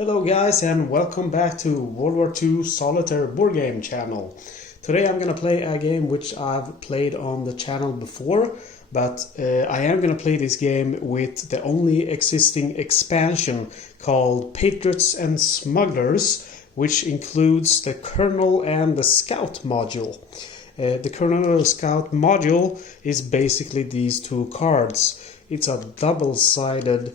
Hello guys and welcome back to World War II Solitaire Board Game channel. Today I'm gonna play a game which I've played on the channel before, but I am gonna play this game with the only existing expansion called Patriots and Smugglers, which includes the Colonel and the Scout module. The Colonel and Scout module is basically these two cards. It's a double-sided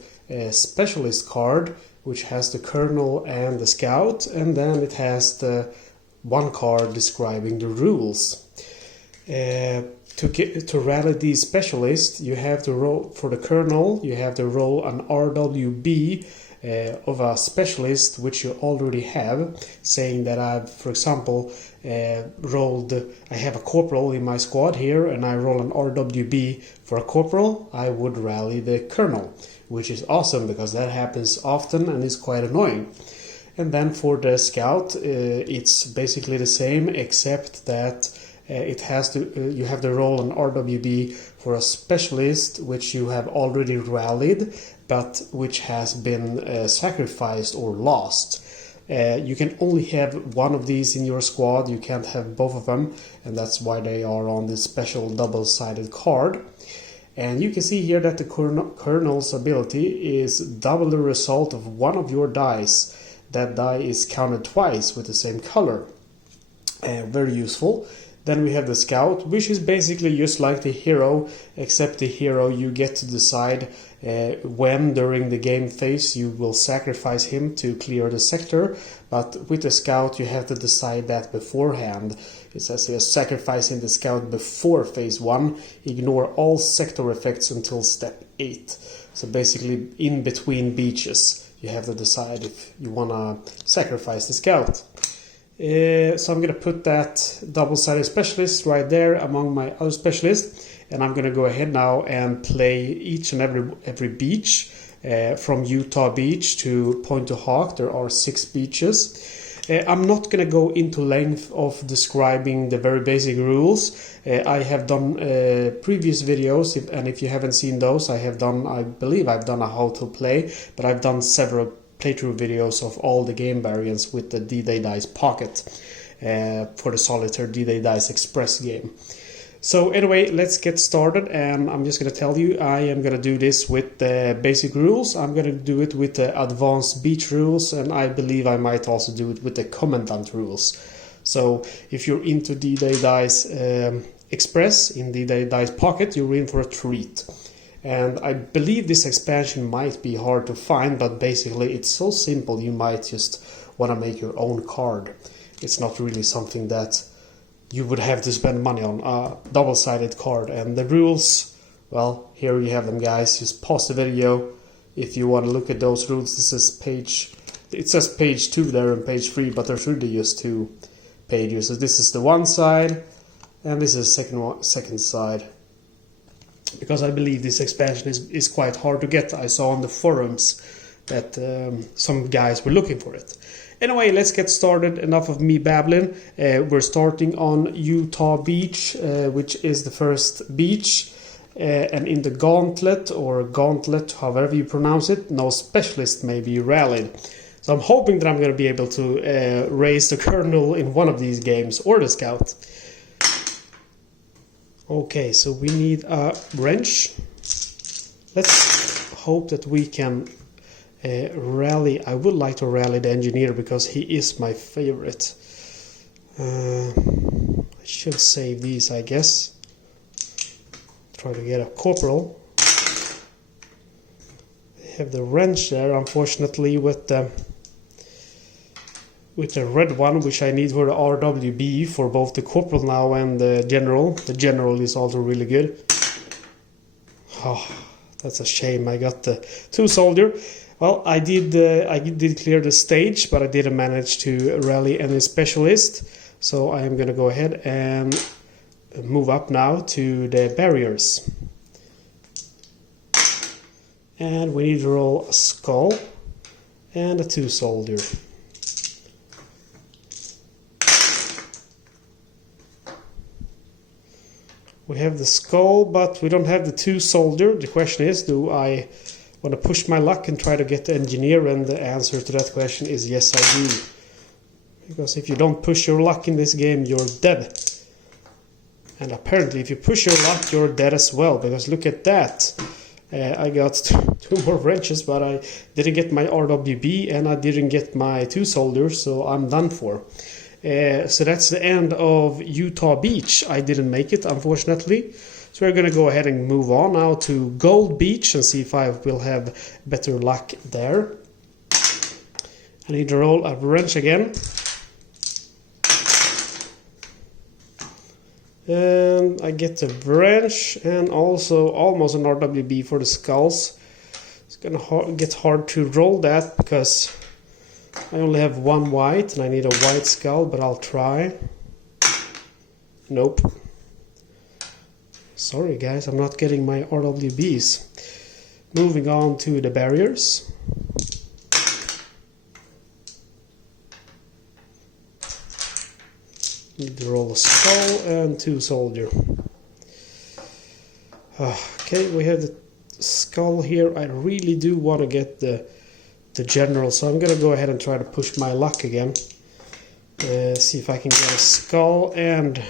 specialist card which has the Colonel and the Scout, and then it has the one card describing the rules. To rally these specialists, you have to roll for the Colonel. You have to roll an RWB of a specialist which you already have, saying that I've, for example, I have a corporal in my squad here, and I roll an RWB for a corporal. I would rally the Colonel, which is awesome because that happens often and is quite annoying. And then for the Scout, it's basically the same, except that you have to roll an RWB for a specialist which you have already rallied, but which has been sacrificed or lost. You can only have one of these in your squad. You can't have both of them, and that's why they are on this special double-sided card. And you can see here that the Colonel's ability is double the result of one of your dice. That die is counted twice with the same color. Very useful. Then we have the Scout, which is basically just like the hero, except the hero you get to decide when during the game phase you will sacrifice him to clear the sector. But with the Scout you have to decide that beforehand. It says here, sacrificing the Scout before phase 1, ignore all sector effects until step 8. So basically in between beaches you have to decide if you want to sacrifice the Scout. So I'm going to put that double-sided specialist right there among my other specialists, and I'm going to go ahead now and play each and every beach from Utah Beach to Point to Hawk. There are 6 beaches. I'm not going to go into length of describing the very basic rules. I have done previous videos, and if you haven't seen those, I believe I've done a how to play, but I've done several playthrough videos of all the game variants with the D-Day Dice Pocket for the Solitaire D-Day Dice Express game. So anyway, let's get started, and I'm just going to tell you I am going to do this with the basic rules. I'm going to do it with the advanced beach rules, and I believe I might also do it with the commandant rules. So if you're into D-Day Dice Express in D-Day Dice Pocket, you're in for a treat. And I believe this expansion might be hard to find, but basically it's so simple you might just want to make your own card. It's not really something that you would have to spend money on, a double-sided card. And the rules, well, here you have them, guys. Just pause the video if you want to look at those rules. It says page 2 there and page 3, but there's really just 2 pages. So this is the one side, and this is the second side. Because I believe this expansion is quite hard to get. I saw on the forums that some guys were looking for it. Anyway, let's get started. Enough of me babbling. We're starting on Utah Beach, which is the first beach. And in the gauntlet, however you pronounce it, no specialist may be rallied. So I'm hoping that I'm going to be able to raise the Colonel in one of these games, or the Scout. Okay, so we need a wrench. Let's hope that we can rally. I would like to rally the engineer because he is my favorite. I should save these, I guess. Try to get a corporal. I have the wrench there, unfortunately, with the red one, which I need for the RWB for both the corporal now and the general. The general is also really good. Oh, that's a shame. I got the 2 soldier. Well, I did clear the stage, but I didn't manage to rally any specialist. So I am going to go ahead and move up now to the barriers. And we need to roll a skull and a 2 soldier. We have the skull, but we don't have the 2 soldier. The question is, do I Want to push my luck and try to get the engineer? And the answer to that question is yes, I do. Because if you don't push your luck in this game, you're dead. And apparently if you push your luck, you're dead as well. Because look at that. I got two more wrenches, but I didn't get my RWB and I didn't get my 2 soldiers, so I'm done for. So that's the end of Utah Beach. I didn't make it, unfortunately. So we're going to go ahead and move on now to Gold Beach and see if I will have better luck there. I need to roll a wrench again. And I get the wrench and also almost an RWB for the skulls. It's going to get hard to roll that because I only have 1 white and I need a white skull, but I'll try. Nope. Sorry guys, I'm not getting my RWBs. Moving on to the barriers. Need to roll a skull and 2 soldier. Okay, we have the skull here. I really do want to get the general, so I'm gonna go ahead and try to push my luck again. See if I can get a skull and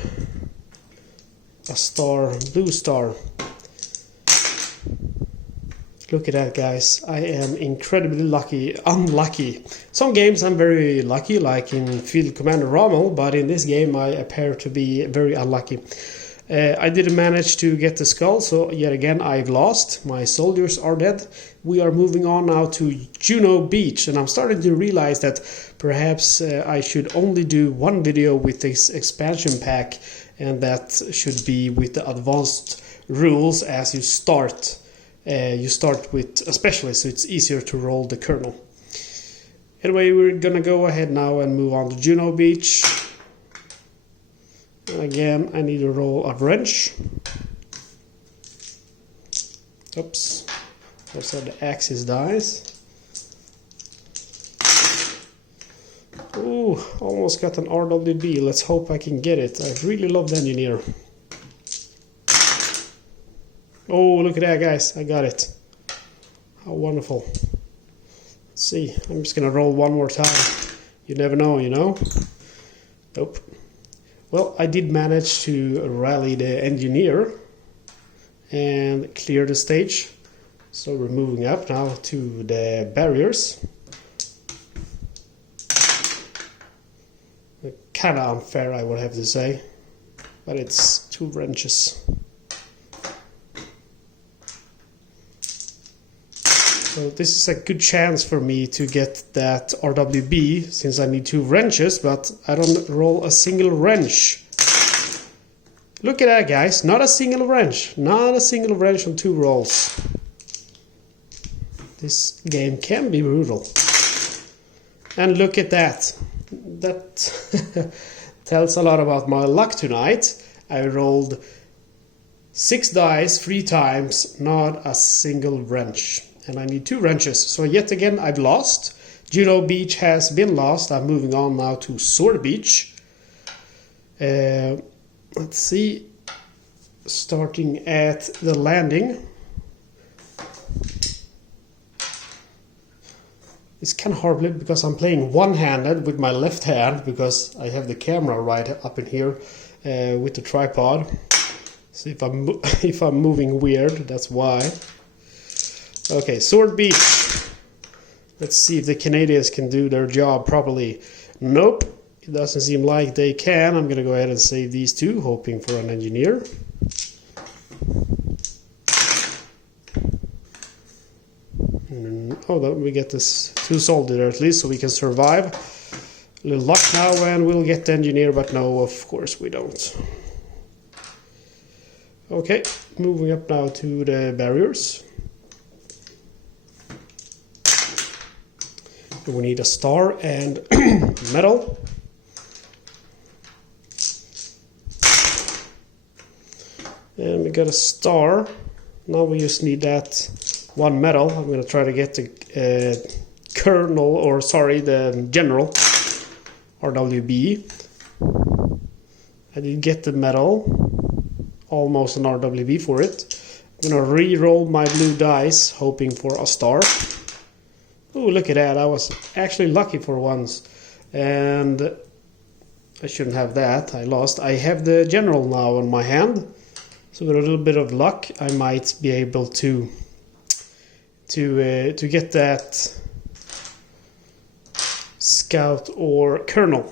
a star, blue star. Look at that, guys. I am incredibly unlucky. Some games I'm very lucky, like in Field Commander Rommel, but in this game I appear to be very unlucky. I didn't manage to get the skull, so yet again I've lost. My soldiers are dead. We are moving on now to Juno Beach, and I'm starting to realize that perhaps I should only do 1 video with this expansion pack, and that should be with the advanced rules as you start. You start with a specialist, so it's easier to roll the kernel. Anyway, we're gonna go ahead now and move on to Juno Beach. Again, I need to roll a wrench. Oops. Also the axis dies. Ooh, almost got an RWB. Let's hope I can get it. I really love the engineer. Oh, look at that, guys. I got it. How wonderful. Let's see. I'm just going to roll 1 more time. You never know, you know? Nope. Well, I did manage to rally the engineer and clear the stage. So we're moving up now to the barriers. Kind of unfair, I would have to say. But it's 2 wrenches. So this is a good chance for me to get that RWB, since I need 2 wrenches, but I don't roll a single wrench. Look at that, guys. Not a single wrench. Not a single wrench on 2 rolls. This game can be brutal. And look at that. That tells a lot about my luck tonight. I rolled 6 dice 3 times, not a single wrench. And I need 2 wrenches. So yet again I've lost. Juno Beach has been lost. I'm moving on now to Sword Beach. Let's see. Starting at the landing. It's kind of hard because I'm playing one-handed with my left hand because I have the camera right up in here with the tripod. So if I'm moving weird, that's why. Okay, Sword Beach. Let's see if the Canadians can do their job properly. Nope, it doesn't seem like they can. I'm gonna go ahead and save these 2, hoping for an engineer. Oh, we get this 2 soldiers there at least, so we can survive. A little luck now and we'll get the engineer, but no, of course we don't. Okay, moving up now to the barriers. We need a star and metal. And we got a star. Now we just need that 1 metal. I'm going to try to get the colonel, or sorry, the general, RWB. I did get the metal. Almost an RWB for it. I'm gonna re-roll my blue dice, hoping for a star. Oh, look at that. I was actually lucky for once. And I shouldn't have that. I lost. I have the general now in my hand. So with a little bit of luck, I might be able to get that scout or colonel.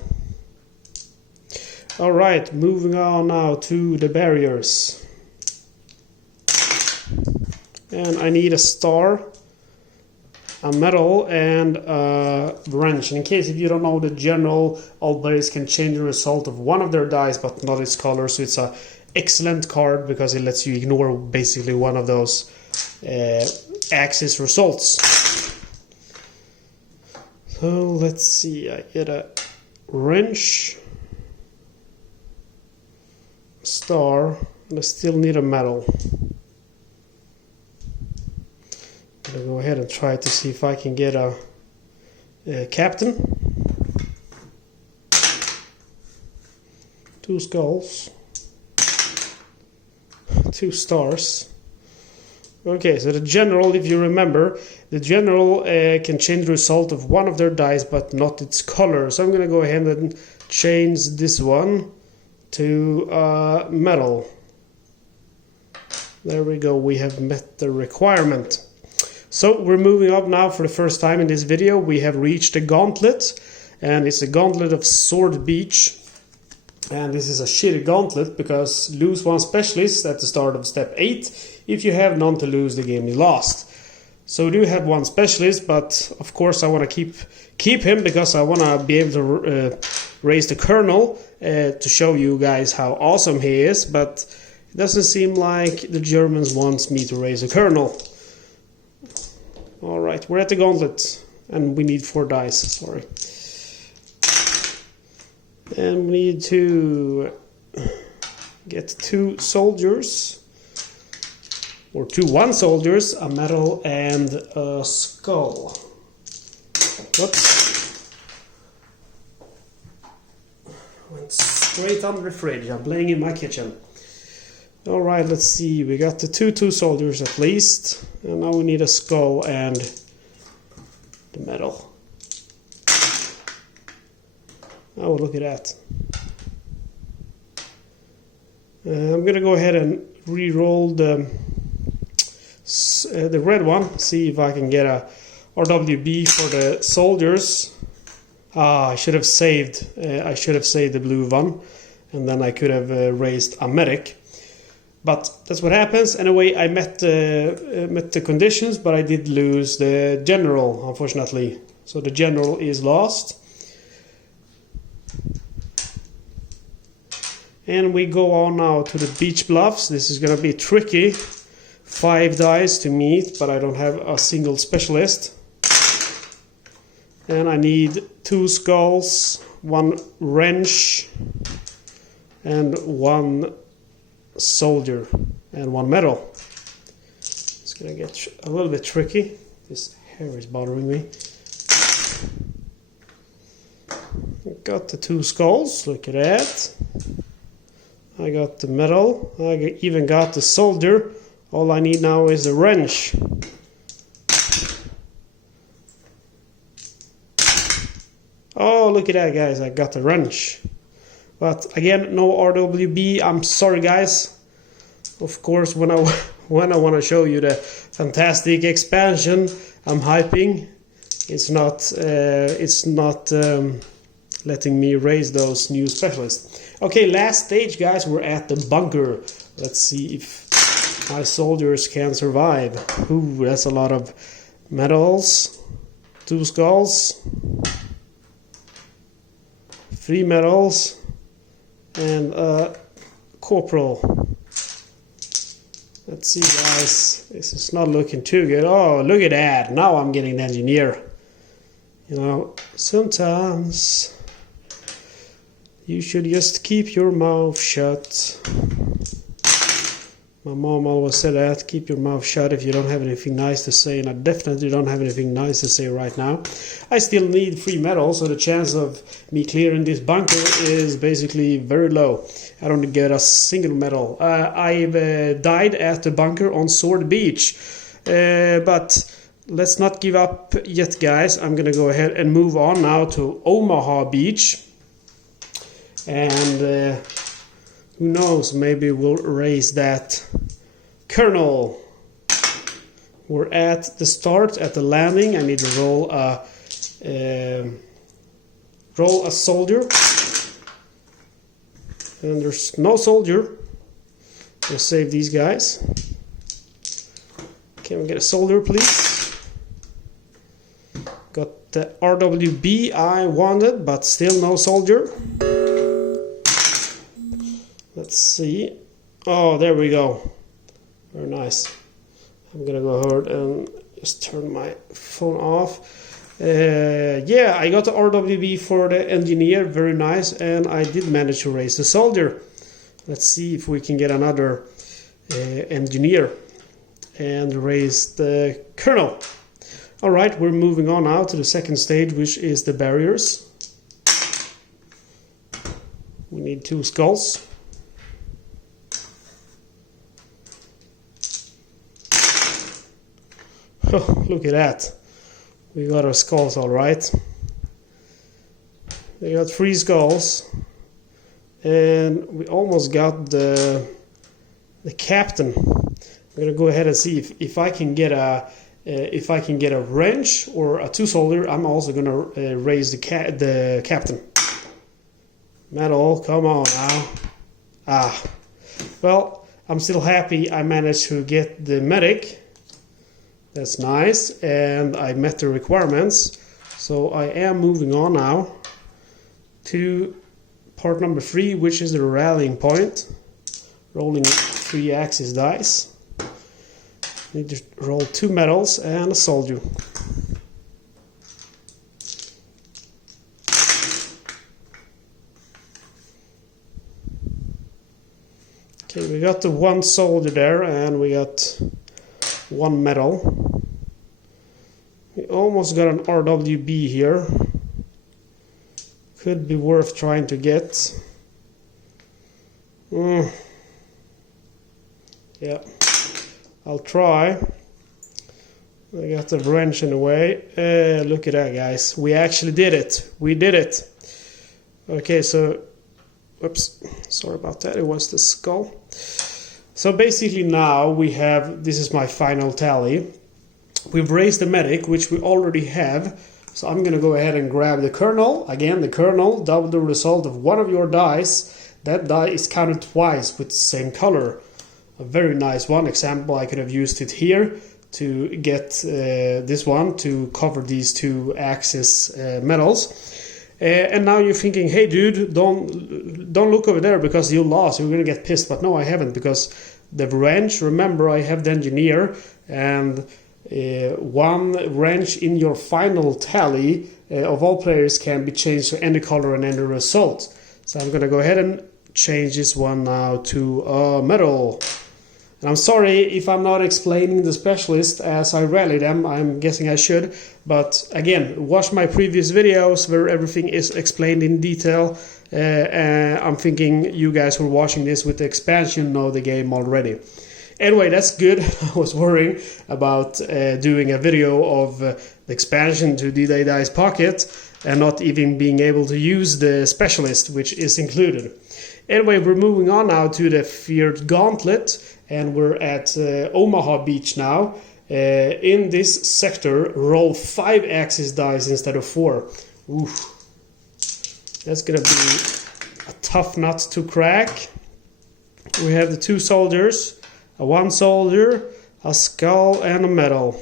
All right, moving on now to the barriers. And I need a star, a medal, and a wrench. In case if you don't know, the general, all players can change the result of one of their dice, but not its color. So it's a excellent card because it lets you ignore basically one of those axis results. So let's see, I get a wrench, star, and I still need a medal. I'm gonna go ahead and try to see if I can get a captain. 2 skulls. 2 stars. Okay, so the general, if you remember, the general can change the result of one of their dice, but not its color. So I'm going to go ahead and change this one to metal. There we go, we have met the requirement. So we're moving up now for the first time in this video. We have reached the gauntlet, and it's a gauntlet of Sword Beach. And this is a shitty gauntlet because lose 1 specialist at the start of step 8. If you have none to lose, the game is lost. So we do have 1 specialist, but of course I want to keep him because I want to be able to raise the colonel to show you guys how awesome he is. But it doesn't seem like the Germans want me to raise a colonel. Alright, we're at the gauntlet and we need 4 dice, sorry. And we need to get 2 soldiers, or 1 soldiers, a medal and a skull. Whoops. Went straight under the fridge. I'm playing in my kitchen. Alright, let's see. We got the 2 soldiers at least. And now we need a skull and the medal. Oh, look at that. I'm going to go ahead and re-roll the red one. See if I can get a RWB for the soldiers. I should have saved. I should have saved the blue one. And then I could have raised a medic. But that's what happens. Anyway, I met the conditions, but I did lose the general, unfortunately. So the general is lost. And we go on now to the beach bluffs. This is going to be tricky. 5 dice to meet, but I don't have a single specialist. And I need 2 skulls, 1 wrench, and 1 soldier, and 1 medal. It's going to get a little bit tricky. This hair is bothering me. Got the 2 skulls, look at that. I got the medal, I even got the soldier. All I need now is the wrench. Oh, look at that, guys, I got the wrench. But again, no RWB, I'm sorry guys. Of course, when I want to show you the fantastic expansion I'm hyping, it's not letting me raise those new specialists. Okay, last stage, guys. We're at the bunker. Let's see if my soldiers can survive. Ooh, that's a lot of medals. 2 skulls. 3 medals. And a corporal. Let's see, guys. This is not looking too good. Oh, look at that. Now I'm getting the engineer. You know, sometimes you should just keep your mouth shut. My mom always said that, keep your mouth shut if you don't have anything nice to say, and I definitely don't have anything nice to say right now. I still need 3 medals, so the chance of me clearing this bunker is basically very low. I don't get a single medal. I've died at the bunker on Sword Beach, but let's not give up yet, guys. I'm gonna go ahead and move on now to Omaha Beach, and who knows, maybe we'll raise that colonel. We're at the start, at the landing. I need to roll a soldier, and there's no soldier. We'll save these guys. Can we get a soldier, please? Got the RWB I wanted, but still no soldier. Let's see. Oh, there we go. Very nice. I'm gonna go ahead and just turn my phone off. Yeah, I got the RWB for the engineer. Very nice. And I did manage to raise the soldier. Let's see if we can get another engineer and raise the colonel. Alright, we're moving on now to the second stage, which is the barriers. We need 2 skulls. Oh, look at that. We got our skulls all right. We got 3 skulls. And we almost got the captain. I'm gonna go ahead and see if I can get a wrench or a 2 soldier. I'm also gonna raise the captain. Medal, come on now. Well, I'm still happy I managed to get the medic. That's nice, and I met the requirements. So I am moving on now to part number 3, which is the rallying point. Rolling 3 axis dice. Need to roll 2 medals and a soldier. Okay, we got the 1 soldier there, and we got 1 medal. We almost got an RWB here. Could be worth trying to get. Yeah, I'll try. I got the wrench in the way. Look at that, guys. We actually did it. We did it. Okay, so... Oops, sorry about that. It was the skull. So basically now we have... This is my final tally. We've raised the medic, which we already have. So I'm going to go ahead and grab the colonel. Again, the colonel, double the result of one of your dice. That die is counted twice with the same color. A very nice one. Example, I could have used it here to get this one to cover these 2 axis medals. And now you're thinking, hey dude, don't look over there because you lost. You're going to get pissed. But no, I haven't, because the wrench, remember, I have the engineer, and 1 wrench in your final tally of all players can be changed to any color and any result. So I'm going to go ahead and change this one now to a medal. And I'm sorry if I'm not explaining the specialist as I rally them. I'm guessing I should. But again, watch my previous videos where everything is explained in detail. I'm thinking you guys who are watching this with the expansion know the game already. Anyway, that's good. I was worrying about doing a video of the expansion to D-Day Dice Pocket and not even being able to use the specialist, which is included. Anyway, we're moving on now to the Feared Gauntlet, and we're at Omaha Beach now. In this sector, roll 5 axis dice instead of 4. Oof. That's gonna be a tough nut to crack. We have the 2 soldiers, a 1 soldier, a skull, and a medal.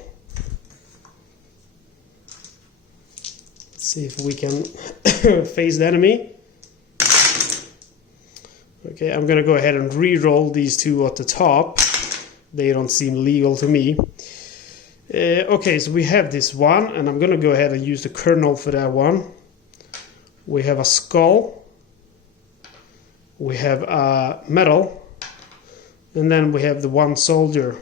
Let's see if we can face the enemy. Okay, I'm gonna go ahead and re-roll these 2 at the top. They don't seem legal to me. Okay, so we have this one, and I'm gonna go ahead and use the colonel for that one. We have a skull. We have a medal. And then we have the one soldier.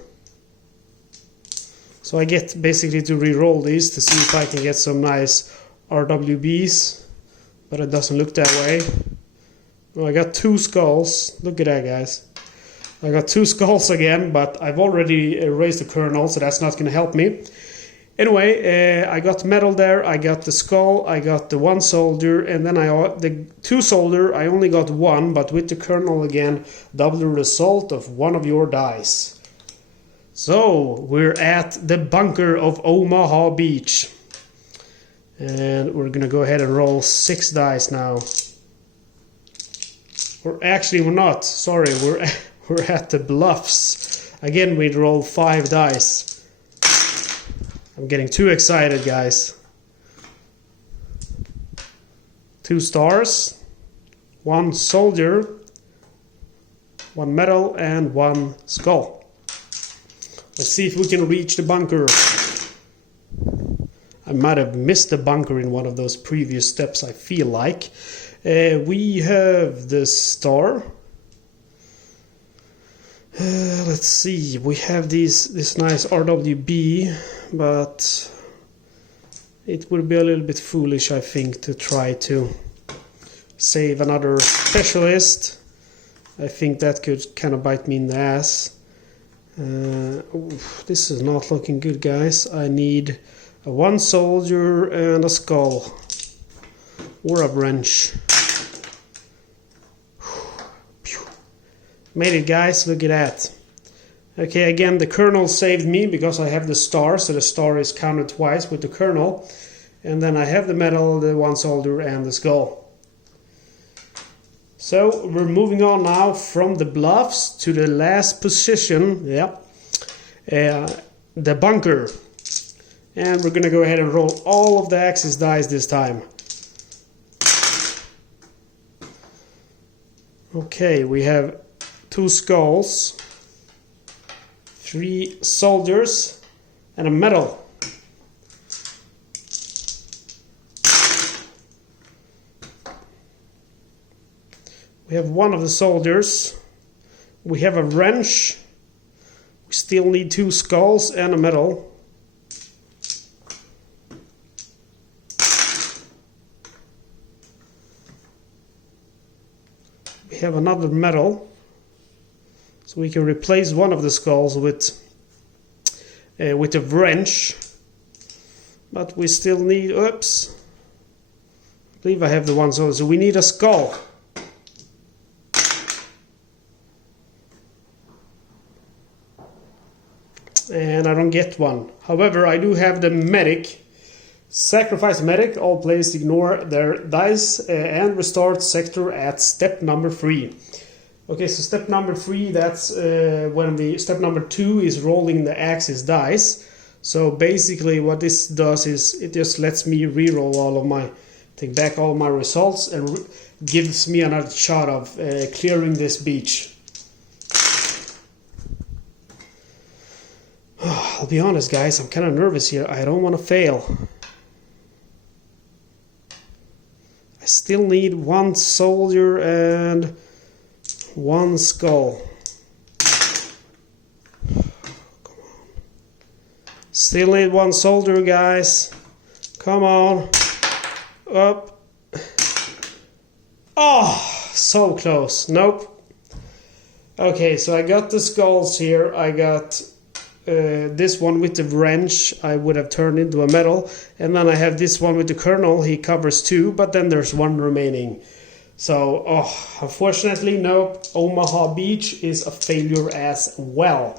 So I get basically to re-roll these to see if I can get some nice RWBs, but it doesn't look that way. Well, I got 2 skulls. Look at that, guys. I got 2 skulls again, but I've already raised the kernel, so that's not going to help me. Anyway, I got metal there, I got the skull, I got the one soldier, and then the 2 soldier, I only got 1, but with the kernel again, double the result of one of your dice. So, we're at the bunker of Omaha Beach. And we're gonna go ahead and roll 6 dice now. Or actually, we're not. Sorry, we're at the bluffs. Again, we'd roll 5 dice. I'm getting too excited, guys. 2 stars, 1 soldier, 1 metal, and 1 skull. Let's see if we can reach the bunker. I might have missed the bunker in one of those previous steps, I feel like. We have the star. Let's see, we have this nice RWB, but it would be a little bit foolish, I think, to try to save another specialist. I think that could kind of bite me in the ass. This is not looking good, guys. I need a 1 soldier and a skull. Or a wrench. Made it, guys. Look at that. Okay, again, the kernel saved me because I have the star, so the star is counted twice with the kernel. And then I have the metal, the 1 soldier, and the skull. So we're moving on now from the bluffs to the last position. Yep. The bunker. And we're gonna go ahead and roll all of the Axis dice this time. Okay, we have 2 skulls, 3 soldiers, and a metal. We have 1 of the soldiers. We have a wrench. We still need 2 skulls and a metal. We have another metal. So we can replace 1 of the skulls with a wrench. But we still need... Oops. I believe I have the 1 soldier. So we need a skull. And I don't get 1. However, I do have the medic. Sacrifice medic. All players ignore their dice and restart sector at step number 3. Okay, so step number 3, that's when step number 2 is rolling the Axis dice. So basically what this does is it just lets me reroll take back all my results and gives me another shot of clearing this beach. I'll be honest, guys, I'm kind of nervous here. I don't want to fail. I still need 1 soldier and 1 skull. Come on. Still need 1 soldier, guys. Come on. Up. Oh, so close. Nope. Okay, so I got the skulls here. I got... this one with the wrench I would have turned into a metal, and then I have this one with the kernel. He covers 2, but then there's 1 remaining. So unfortunately, nope, Omaha Beach is a failure as well.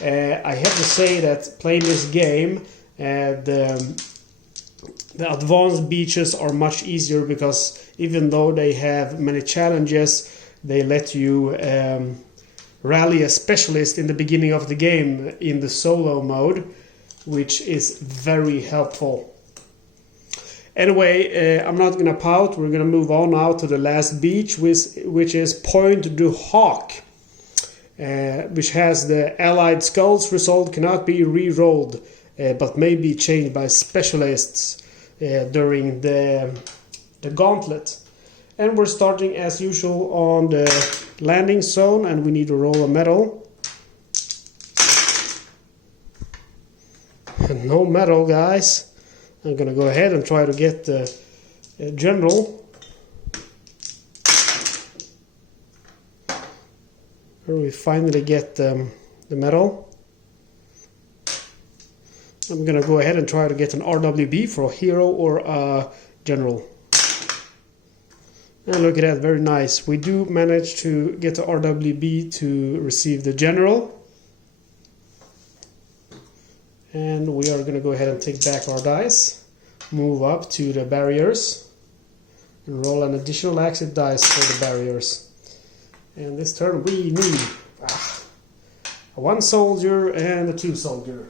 I have to say that playing this game, the advanced beaches are much easier because even though they have many challenges, they let you rally a specialist in the beginning of the game in the solo mode, which is very helpful. Anyway, I'm not gonna pout. We're gonna move on now to the last beach, which is Point du Hoc, which has the allied skulls result cannot be re-rolled, but may be changed by specialists during the gauntlet. And we're starting as usual on the landing zone, and we need to roll a medal. And no medal, guys. I'm gonna go ahead and try to get the general. Where we finally get the medal. I'm gonna go ahead and try to get an RWB for a hero or a general. And look at that, very nice. We do manage to get the RWB to receive the general. And we are going to go ahead and take back our dice. Move up to the barriers. And roll an additional exit dice for the barriers. And this turn we need a 1 soldier and a 2 soldier.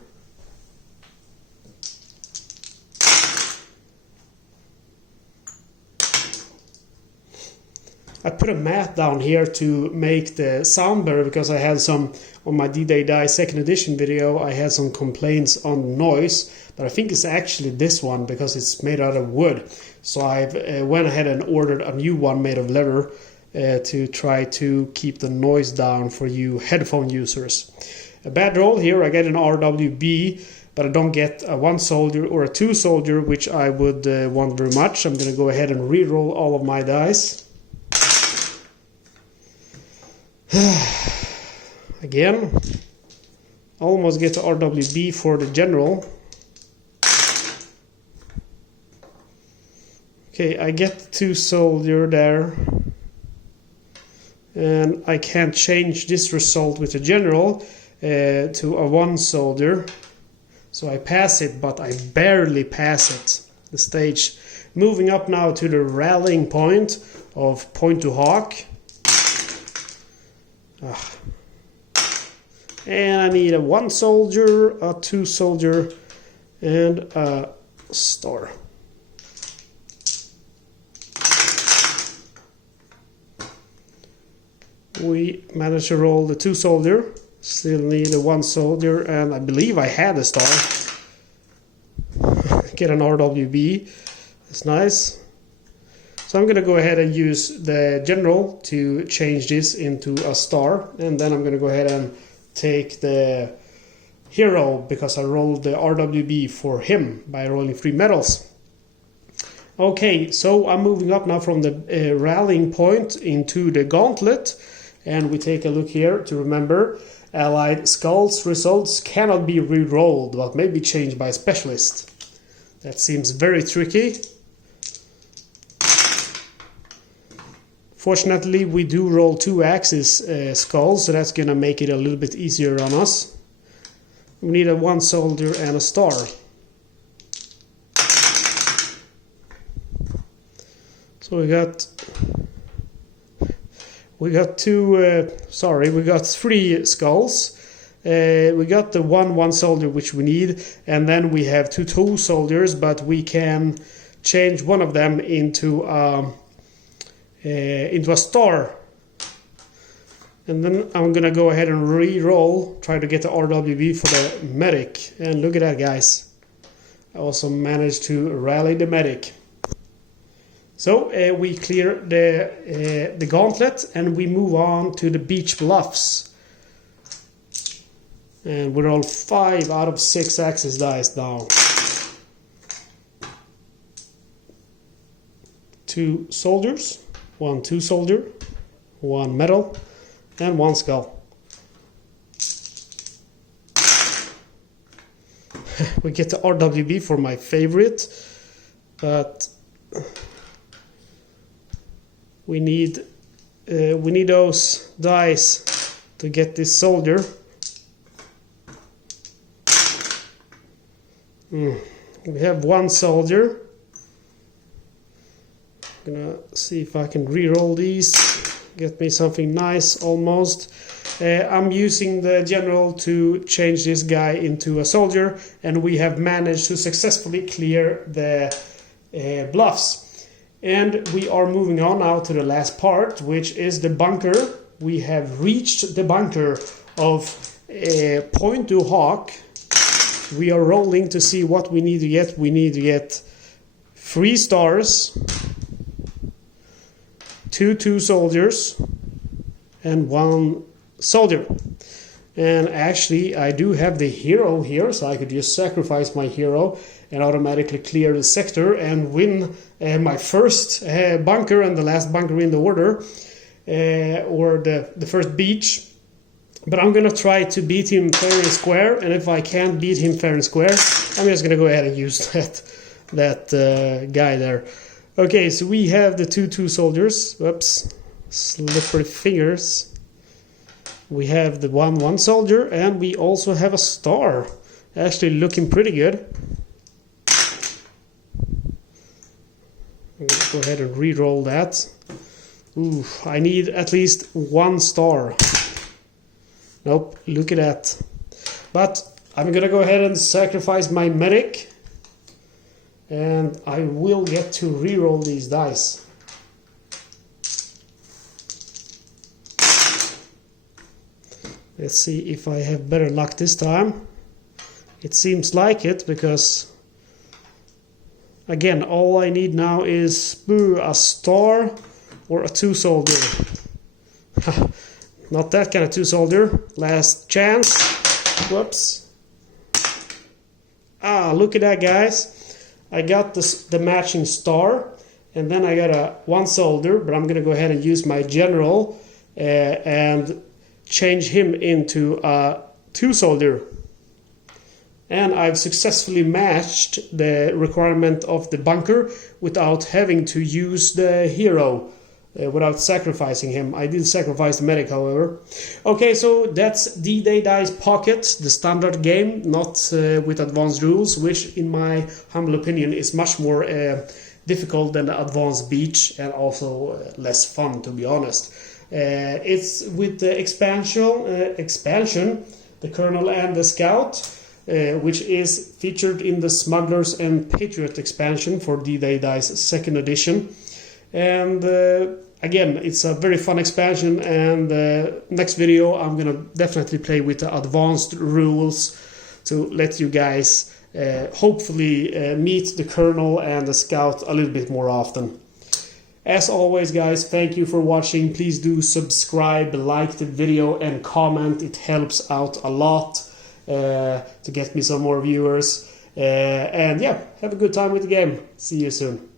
I put a math down here to make the sound better because I had some, on my D-Day Die 2nd edition video, I had some complaints on noise, but I think it's actually this one because it's made out of wood. So I went ahead and ordered a new one made of leather to try to keep the noise down for you headphone users. A bad roll here, I get an RWB, but I don't get a 1 soldier or a 2 soldier, which I would want very much. I'm going to go ahead and re-roll all of my dice. Again, almost get the RWB for the general. Okay, I get the 2 soldier there, and I can't change this result with the general to a 1 soldier, so I pass it, but I barely pass it, the stage. Moving up now to the rallying point of Point to Hawk. And I need a 1 soldier, a 2 soldier, and a star. We managed to roll the 2 soldier. Still need a 1 soldier, and I believe I had a star. Get an RWB. That's nice. So I'm going to go ahead and use the general to change this into a star, and then I'm going to go ahead and take the hero because I rolled the RWB for him by rolling 3 medals. Okay, so I'm moving up now from the rallying point into the gauntlet, and we take a look here to remember Allied Skulls results cannot be re-rolled but may be changed by a specialist. That seems very tricky. Fortunately, we do roll 2 axis skulls, so that's going to make it a little bit easier on us. We need a 1 soldier and a star. So we got 3 skulls. We got the 1 soldier which we need, and then we have 2 soldiers, but we can change one of them into a star. And then I'm gonna go ahead and re-roll, try to get the RWB for the medic. And look at that, guys. I also managed to rally the medic. So we clear the gauntlet, and we move on to the beach bluffs. And we roll 5 out of 6 axis dice down. 2 soldiers. 1 2 soldier, 1 medal, and 1 skull. We get the RWB for my favorite, but we need those dice to get this soldier. We have 1 soldier. Gonna see if I can re-roll these, get me something nice almost. I'm using the general to change this guy into a soldier, and we have managed to successfully clear the bluffs. And we are moving on now to the last part, which is the bunker. We have reached the bunker of Point to Hawk. We are rolling to see what we need to get. We need to get 3 stars. two soldiers, and 1 soldier. And actually I do have the hero here, so I could just sacrifice my hero and automatically clear the sector and win my first bunker and the last bunker in the order, or the first beach. But I'm gonna try to beat him fair and square, and if I can't beat him fair and square, I'm just gonna go ahead and use that guy there. Okay, so we have the two soldiers. Whoops, slippery fingers. We have the 1 soldier, and we also have a star. Actually looking pretty good. I'm gonna go ahead and re-roll that. Ooh, I need at least 1 star. Nope, look at that. But I'm gonna go ahead and sacrifice my medic, and I will get to re-roll these dice. Let's see if I have better luck this time. It seems like it, because again, all I need now is a star or a 2 soldier. Not that kind of 2 soldier. Last chance. Whoops. Ah, look at that, guys. I got the matching star, and then I got a 1 soldier, but I'm gonna go ahead and use my general and change him into a 2 soldier. And I've successfully matched the requirement of the bunker without having to use the hero, without sacrificing him. I did sacrifice the medic, however. Okay, so that's D-Day Dice Pocket, the standard game, not with advanced rules, which in my humble opinion is much more difficult than the advanced beach, and also less fun, to be honest. It's with the expansion, the Colonel and the Scout, which is featured in the Smugglers and Patriots expansion for D-Day Dice 2nd edition. And again, it's a very fun expansion, and next video I'm gonna definitely play with the advanced rules to let you guys hopefully meet the Colonel and the Scout a little bit more often. As always, guys, thank you for watching. Please do subscribe, like the video, and comment. It helps out a lot to get me some more viewers. And yeah, have a good time with the game. See you soon.